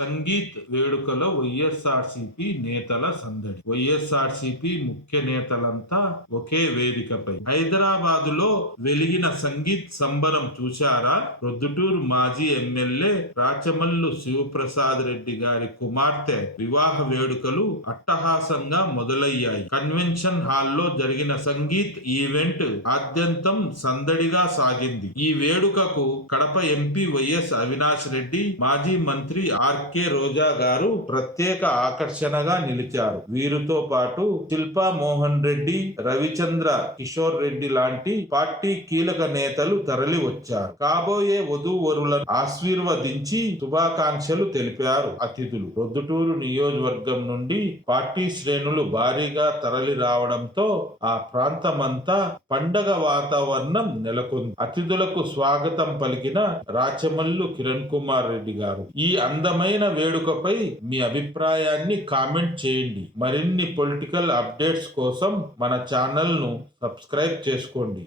సంగీత్ వేడుకలో వైఎస్ఆర్సీపీ నేతల సందడి. వైఎస్ఆర్సీపీ ముఖ్య నేతలంతా ఒకే వేదికపై. హైదరాబాదులో వెలిగిన సంగీత్ సంబరం చూశారా? ప్రొద్దుటూరు మాజీ ఎమ్మెల్యే రాచమల్లు శివప్రసాద్ రెడ్డి గారి కుమార్తె వివాహ వేడుకలు అట్టహాసంగా మొదలయ్యాయి. కన్వెన్షన్ హాల్లో జరిగిన సంగీత్ ఈవెంట్ ఆద్యంతం సందడిగా సాగింది. ఈ వేడుకకు కడప ఎంపీ వైఎస్ అవినాష్ రెడ్డి, మాజీ మంత్రి ఆర్కే రోజా గారు ప్రత్యేక ఆకర్షణగా నిలిచారు. వీరితో పాటు శిల్పా మోహన్ రెడ్డి, రవిచంద్ర కిషోర్ రెడ్డి లాంటి పార్టీ కీలక నేతలు తరలి వచ్చారు. కాబోయే వధూవరులను ఆశీర్వదించి శుభాకాంక్షలు తెలిపారు అతిథులు. ప్రొద్దుటూరు నియోజకవర్గం నుండి పార్టీ శ్రేణులు భారీగా తరలి రావడంతో ఆ ప్రాంతమంతా పండగ వాతావరణం నెలకొంది. అతిథులకు స్వాగతం పలికిన రాచమల్లు కిరణ్ కుమార్ రెడ్డి గారు ఈ అందమైన వేడుకపై మీ అభిప్రాయాన్ని కామెంట్ చేయండి. మరిన్ని పొలిటికల్ అప్డేట్స్ కోసం మన ఛానల్ ను సబ్స్క్రైబ్ చేసుకోండి.